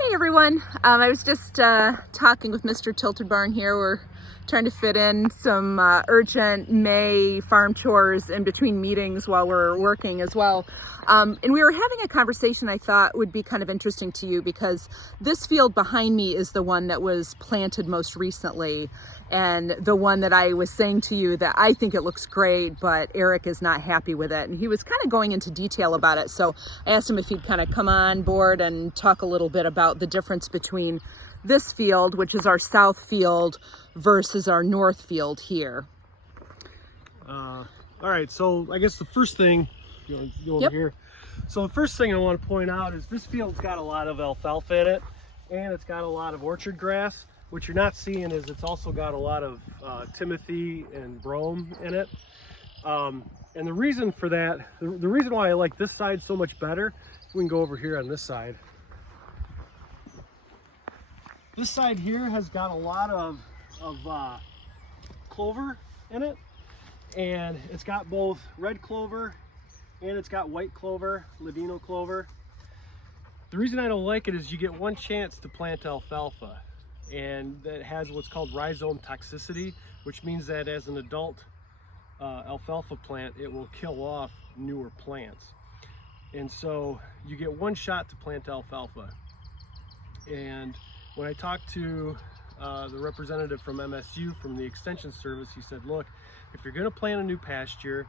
Hey everyone, I was just talking with Mr. Tilted Barn here. We're trying to fit in some urgent May farm chores in between meetings while we're working as well. And we were having a conversation I thought would be kind of interesting to you because this field behind me is the one that was planted most recently, and the one that I was saying to you that I think it looks great, but Eric is not happy with it. And he was kind of going into detail about it. So I asked him if he'd kind of come on board and talk a little bit about the difference between this field, which is our south field, versus our north field here. All right, so I guess the first thing, go over here. So the first thing I want to point out is this field's got a lot of alfalfa in it, and it's got a lot of orchard grass. What you're not seeing is it's also got a lot of timothy and brome in it. And the reason for that, the reason why I like this side so much better, we can go over here on this side. This side here has got a lot of clover in it, and it's got both red clover and it's got white clover, ladino clover. The reason I don't like it is you get one chance to plant alfalfa, and that has what's called rhizome toxicity, which means that as an adult alfalfa plant, it will kill off newer plants. And so you get one shot to plant alfalfa. And when I talked to the representative from MSU from the Extension Service, he said, look, if you're going to plant a new pasture,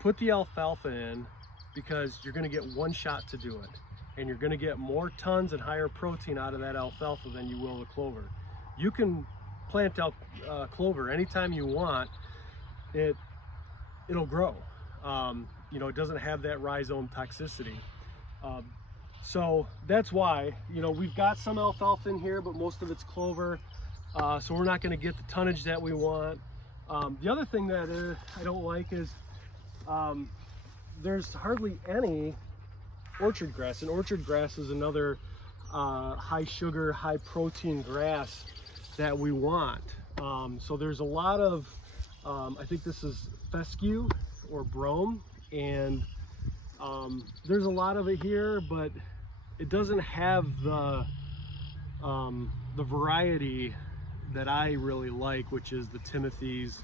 put the alfalfa in, because you're going to get one shot to do it. And you're going to get more tons and higher protein out of that alfalfa than you will the clover. You can plant clover anytime you want. It'll grow. It doesn't have that rhizome toxicity. So that's why, we've got some alfalfa in here, but most of it's clover. So we're not going to get the tonnage that we want. The other thing that I don't like is there's hardly any orchard grass, and orchard grass is another high sugar, high protein grass that we want. So there's a lot of, I think this is fescue or brome, and there's a lot of it here, but it doesn't have the variety that I really like, which is the timothies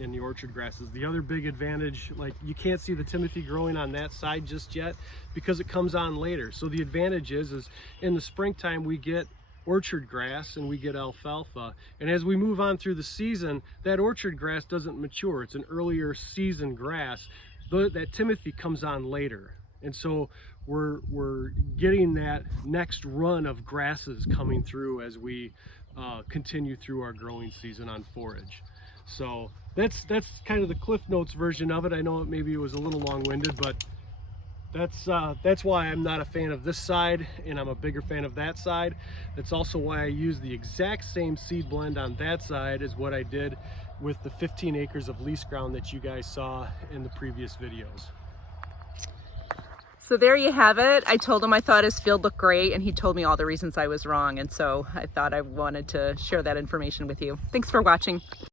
and the orchard grasses. The other big advantage, like, you can't see the timothy growing on that side just yet because it comes on later. So the advantage is in the springtime we get orchard grass and we get alfalfa, and as we move on through the season, that orchard grass doesn't mature. It's an earlier season grass. That timothy comes on later, and so we're getting that next run of grasses coming through as we continue through our growing season on forage. So that's kind of the Cliff Notes version of it. I know maybe it was a little long-winded, but that's why I'm not a fan of this side and I'm a bigger fan of that side. That's also why I use the exact same seed blend on that side as what I did with the 15 acres of lease ground that you guys saw in the previous videos. So there you have it. I told him I thought his field looked great, and he told me all the reasons I was wrong, and so I thought I wanted to share that information with you. Thanks for watching.